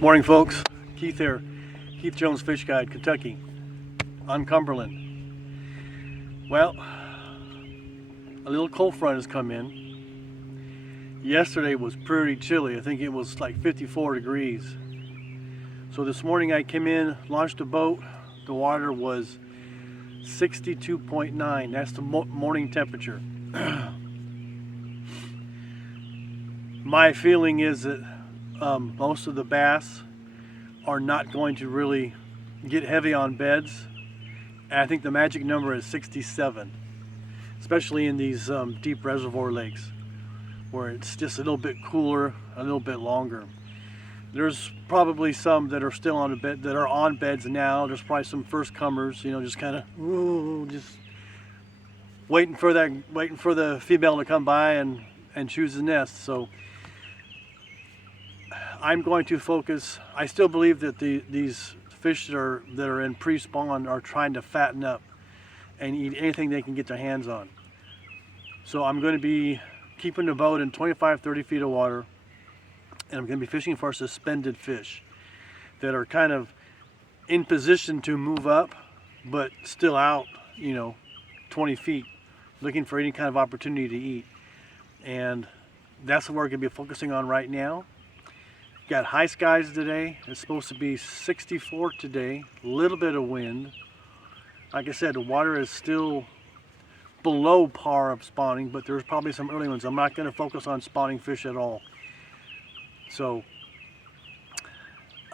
Morning, folks. Keith here. Keith Jones Fish Guide, Kentucky, on Cumberland. Well, a little cold front has come in. Yesterday was pretty chilly. I think it was like 54 degrees. So this morning I came in, launched a boat. The water was 62.9. That's the morning temperature. My feeling is that most of the bass are not going to really get heavy on beds. And I think the magic number is 67, especially in these deep reservoir lakes where it's just a little bit cooler, a little bit longer. There's probably some that are still on the bed, that are on beds now. There's probably some first comers, you know, just kind of just waiting for the female to come by and choose the nest. So I'm going to focus. I still believe that these fish that are in pre-spawn are trying to fatten up and eat anything they can get their hands on. So I'm going to be keeping the boat in 25-30 feet of water, and I'm going to be fishing for suspended fish that are kind of in position to move up, but still out, 20 feet, looking for any kind of opportunity to eat. And that's what we're going to be focusing on right now. Got high skies today. It's supposed to be 64 today, a little bit of wind. Like I said, the water is still below par of spawning, but there's probably some early ones. I'm not going to focus on spawning fish at all. So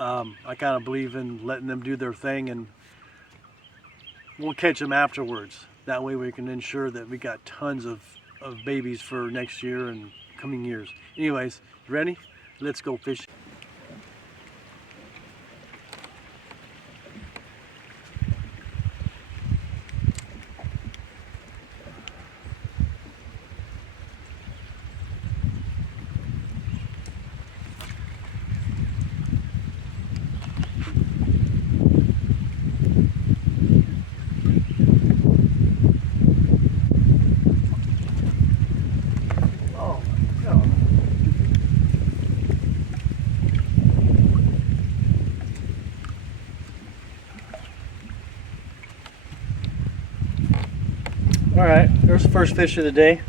I kind of believe in letting them do their thing, and we'll catch them afterwards. That way we can ensure that we got tons of babies for next year and coming years. Anyways, ready? Let's go fishing. All right, there's the first fish of the day.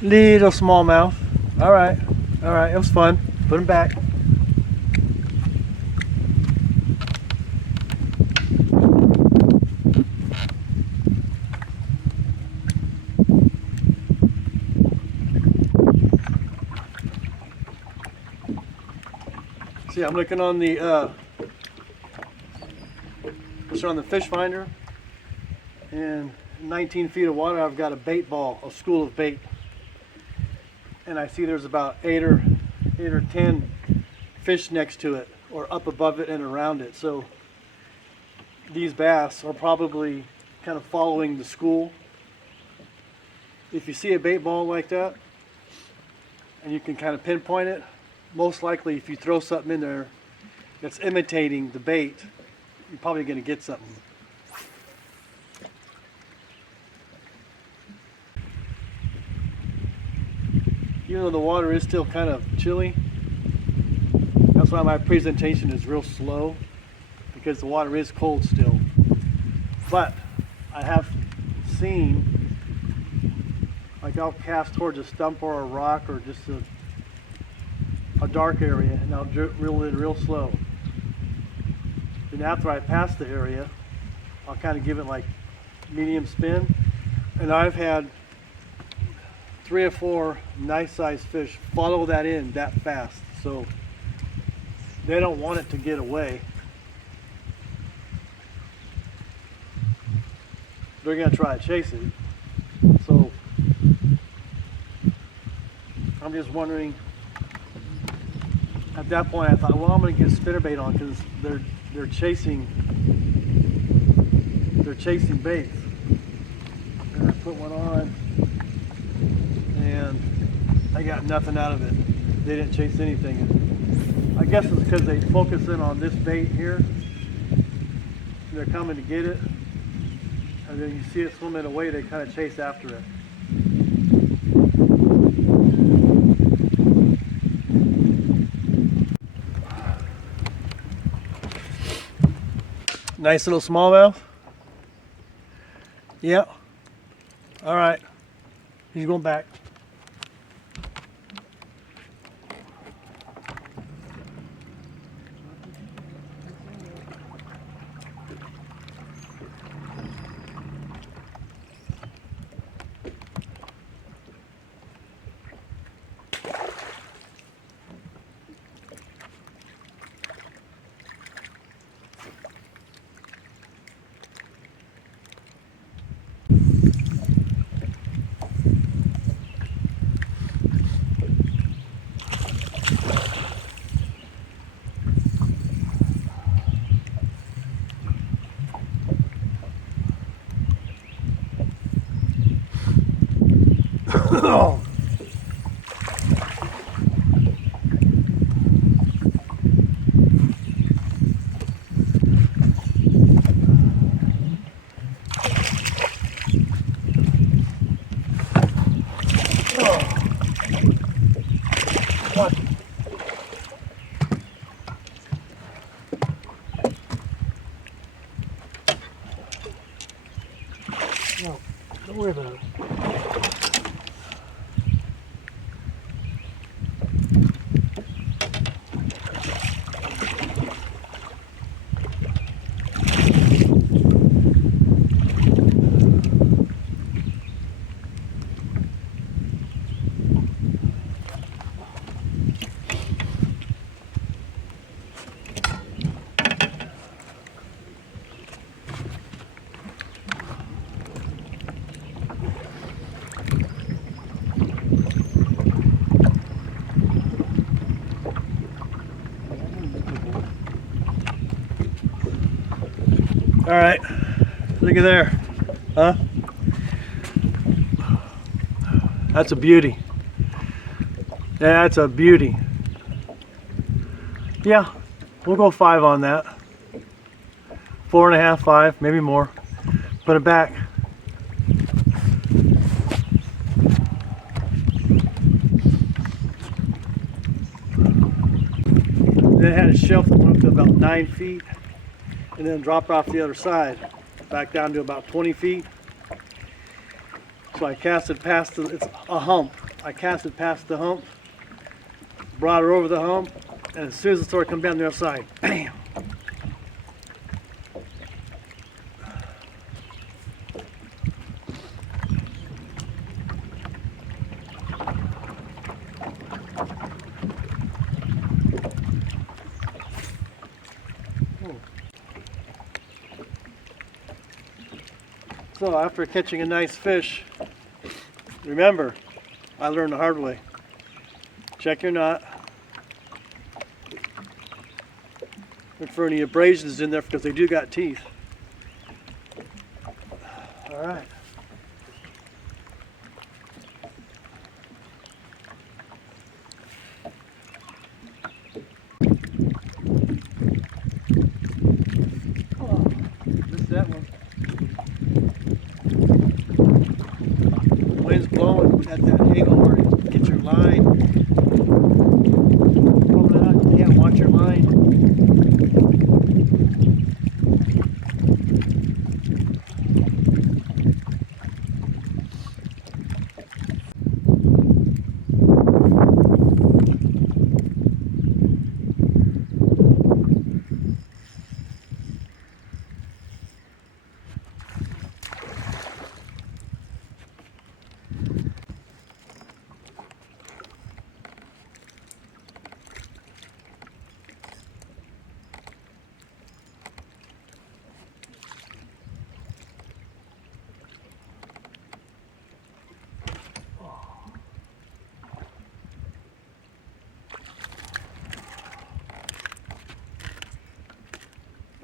Little smallmouth. All right, it was fun. Put him back. See, I'm looking on the fish finder, and 19 feet of water, I've got a bait ball, a school of bait, and I see there's about 8 or 10 fish next to it, or up above it and around it. So these bass are probably kind of following the school. If you see a bait ball like that and you can kind of pinpoint it, most likely if you throw something in there that's imitating the bait, you're probably going to get something. Even though the water is still kind of chilly, that's why my presentation is real slow, because the water is cold still. But I have seen, like, I'll cast towards a stump or a rock or just a dark area, and I'll reel in real slow. Then after I pass the area, I'll kind of give it like medium spin, and I've had 3 or 4 nice sized fish follow that in that fast, so they don't want it to get away. They're going to try to chase it. So I'm just wondering, at that point I thought, well, I'm going to get spinnerbait on, because they're chasing baits. And I put one on, and I got nothing out of it. They didn't chase anything. I guess it's because they focus in on this bait here. They're coming to get it, and then you see it swimming away, they kind of chase after it. Nice little smallmouth. Yep. All right. He's going back. Oh. What? No, don't worry about it. All right, look at there, huh? That's a beauty. Yeah, that's a beauty. Yeah, we'll go 5 on that. 4.5, 5, maybe more. Put it back. Then it had a shelf that went up to about 9 feet and then dropped off the other side, back down to about 20 feet. So I cast it past it's a hump. I cast it past the hump, brought her over the hump, and as soon as it started coming down the other side, bam! So after catching a nice fish, remember, I learned the hard way. Check your knot. Look for any abrasions in there because they do got teeth. All right. Oh, missed that one. The wind's blowing at that angle where you get your line. Blowing out, you can't watch your line.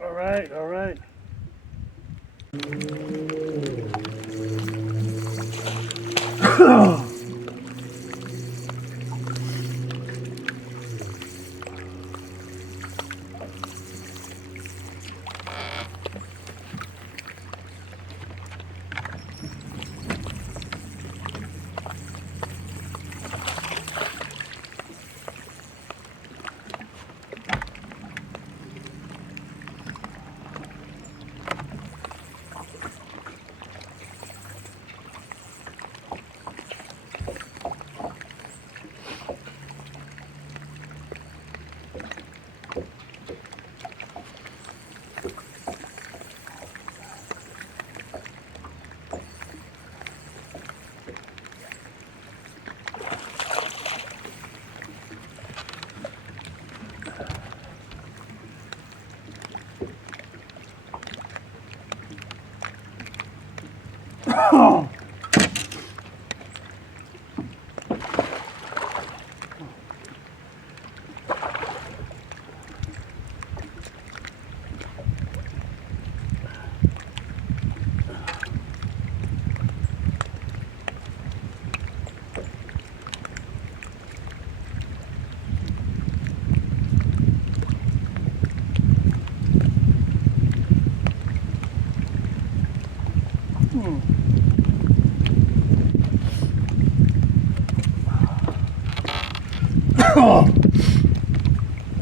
All right, all right.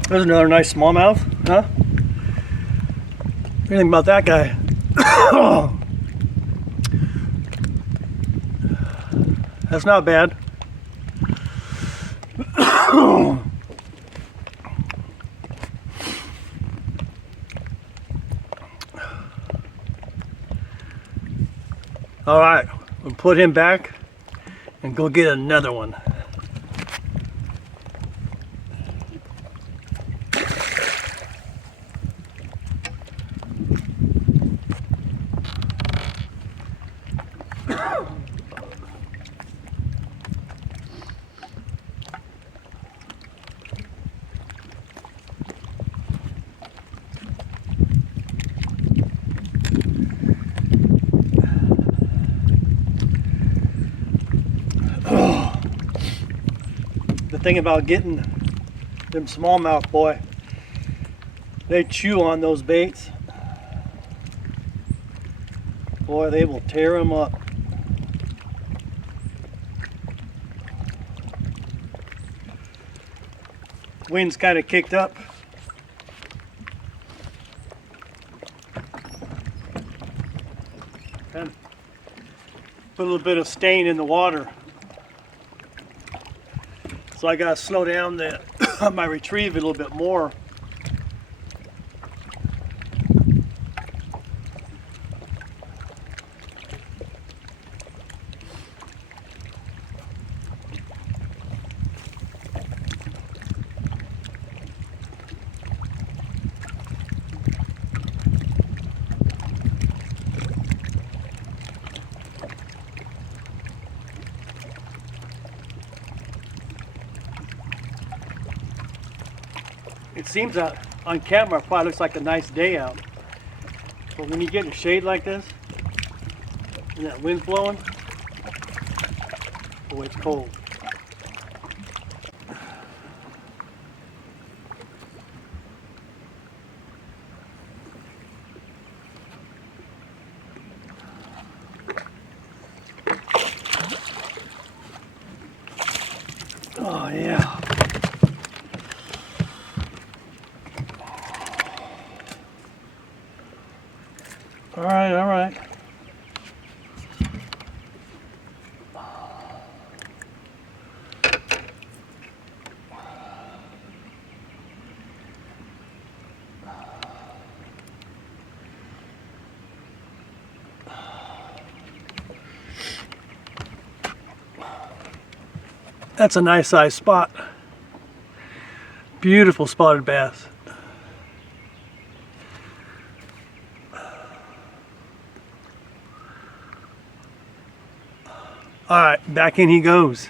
There's another nice smallmouth, huh? What do you think about that guy? That's not bad. All right, we'll put him back and go get another one. The thing about getting them smallmouth, boy, they chew on those baits. Boy, they will tear them up. Wind's kind of kicked up. And put a little bit of stain in the water. So I gotta slow down my retrieve a little bit more. It seems that on camera it probably looks like a nice day out. But when you get in the shade like this, and that wind's blowing, boy, it's cold. Oh yeah. All right, all right. That's a nice size spot. Beautiful spotted bass. All right, back in he goes.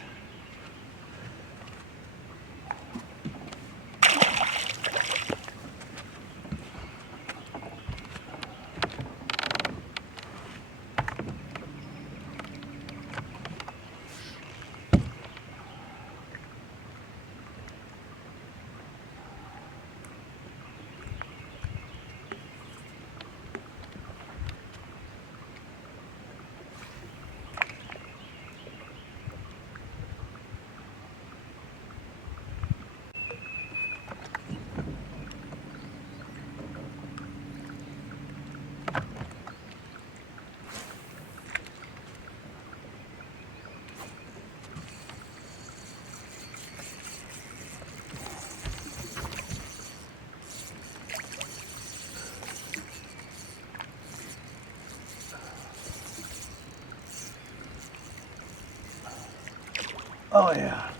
Oh yeah.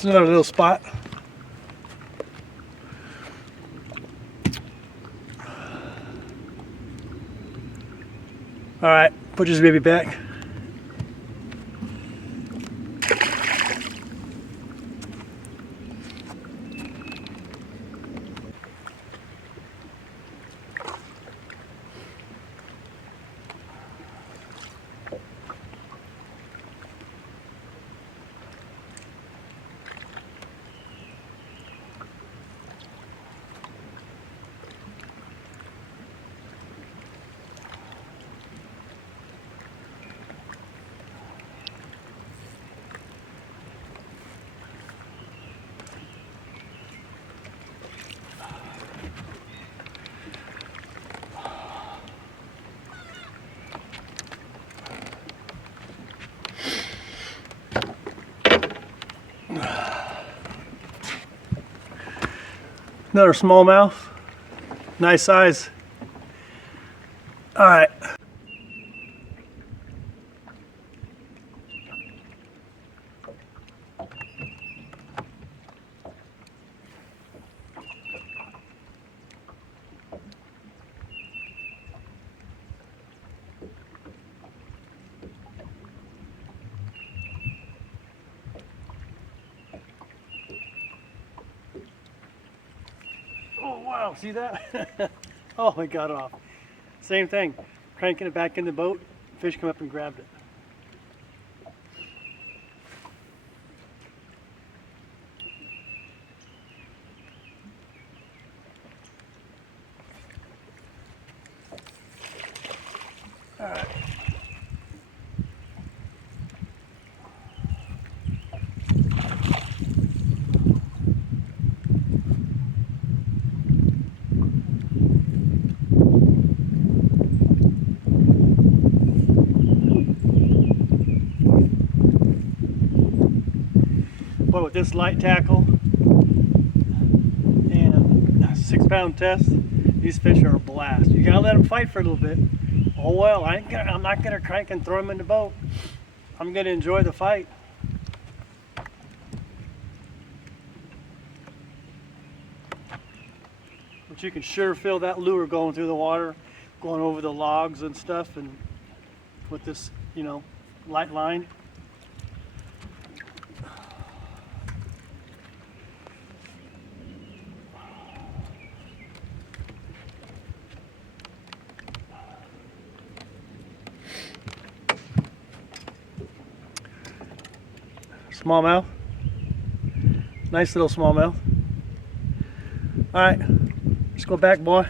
It's another little spot. All right, put this baby back. Another smallmouth, nice size. All right. Oh wow, see that? Oh, it got off. Same thing, cranking it back in the boat, fish come up and grabbed it. All right. But with this light tackle and 6-pound test, these fish are a blast. You gotta let them fight for a little bit. Oh well, I'm not gonna crank and throw them in the boat. I'm gonna enjoy the fight. But you can sure feel that lure going through the water, going over the logs and stuff, and with this, you know, light line. Smallmouth. Nice little smallmouth. All right, let's go back, boy.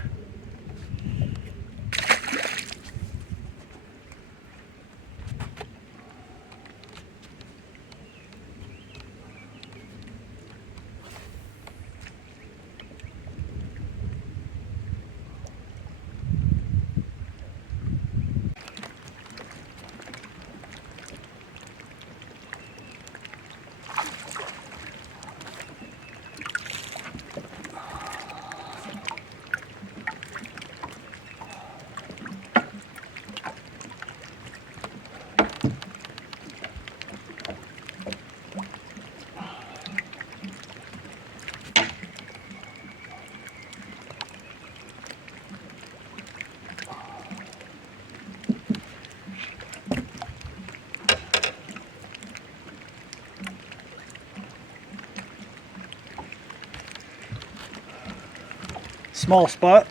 Small spot.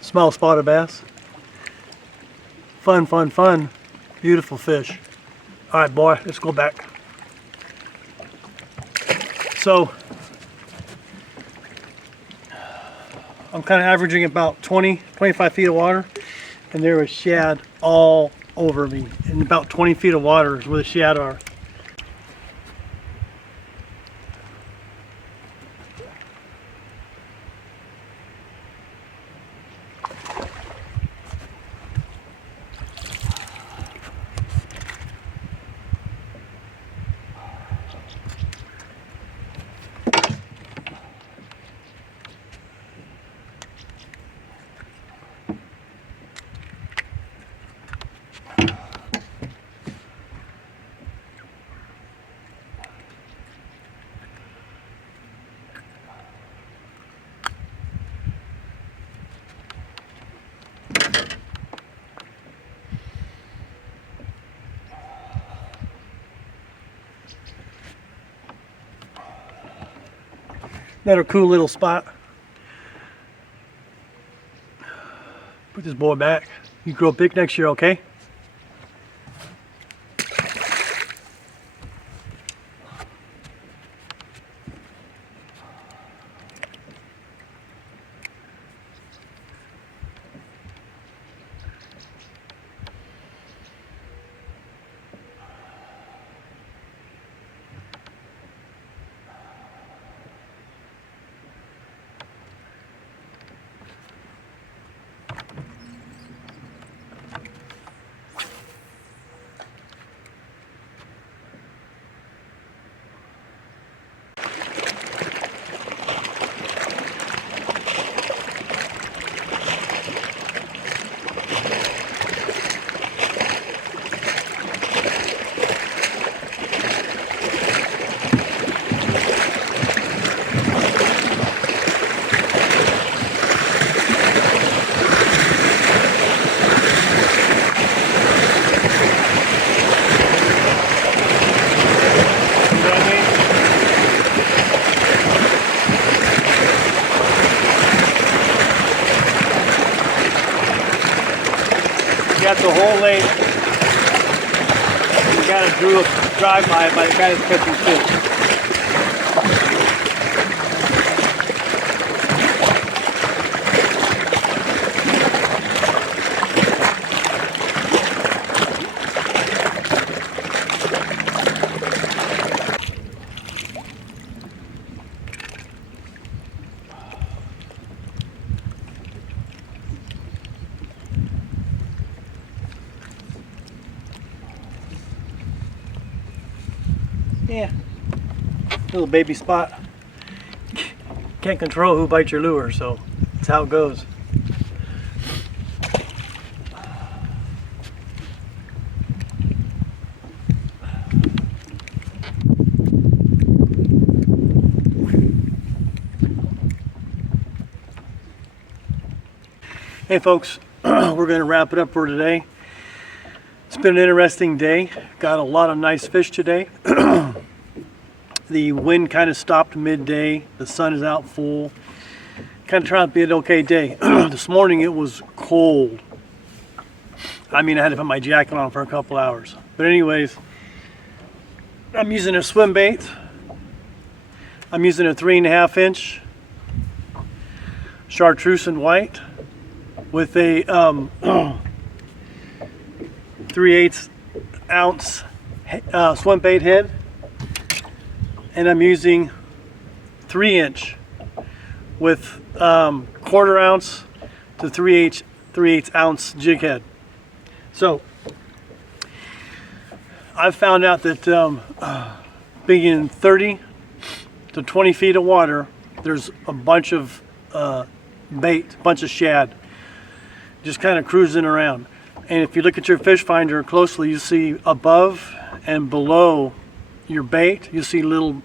Small spotted bass. Fun, fun, fun. Beautiful fish. All right, boy, let's go back. So, I'm kind of averaging about 25 feet of water, and there was shad all over me. And about 20 feet of water is where the shad are. Another cool little spot. Put this boy back. You grow big next year, okay? Got the whole lane. You got to do a drive-by by the guy that's catching fish. Yeah, little baby spot. Can't control who bites your lure, so that's how it goes. Hey folks, we're going to wrap it up for today. It's been an interesting day. Got a lot of nice fish today. The wind kind of stopped midday. The sun is out full. Kind of trying to be an okay day. This morning it was cold. I mean, I had to put my jacket on for a couple hours. But anyways, I'm using a swim bait. I'm using a 3.5 inch chartreuse and white with a 3/8 ounce swim bait head, and I'm using 3 inch with 1/4 ounce to 3/8 ounce jig head. So I've found out that being in 30 to 20 feet of water, there's a bunch of bait, a bunch of shad, just kind of cruising around. And if you look at your fish finder closely, you see above and below your bait, you see little,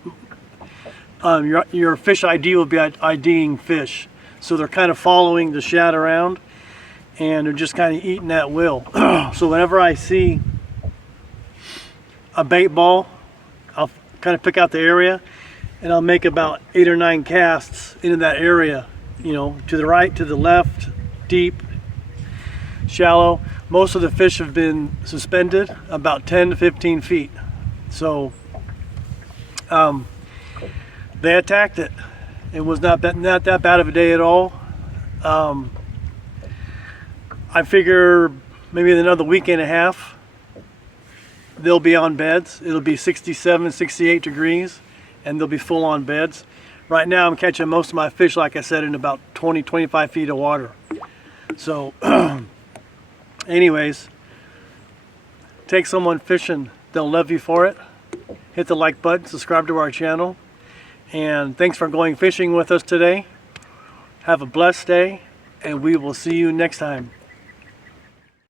your fish ID will be IDing fish. So they're kind of following the shad around, and they're just kind of eating that will. So whenever I see a bait ball, I'll kind of pick out the area, and I'll make about 8 or 9 casts into that area, you know, to the right, to the left, deep, shallow. Most of the fish have been suspended about 10 to 15 feet. So they attacked it. It was not that bad of a day at all. I figure maybe in another week and a half they'll be on beds. It'll be 67, 68 degrees, and they'll be full on beds. Right now I'm catching most of my fish, like I said, in about 20, 25 feet of water. So anyways, take someone fishing. They'll love you for it. Hit the like button, subscribe to our channel, and thanks for going fishing with us today. Have a blessed day, and we will see you next time.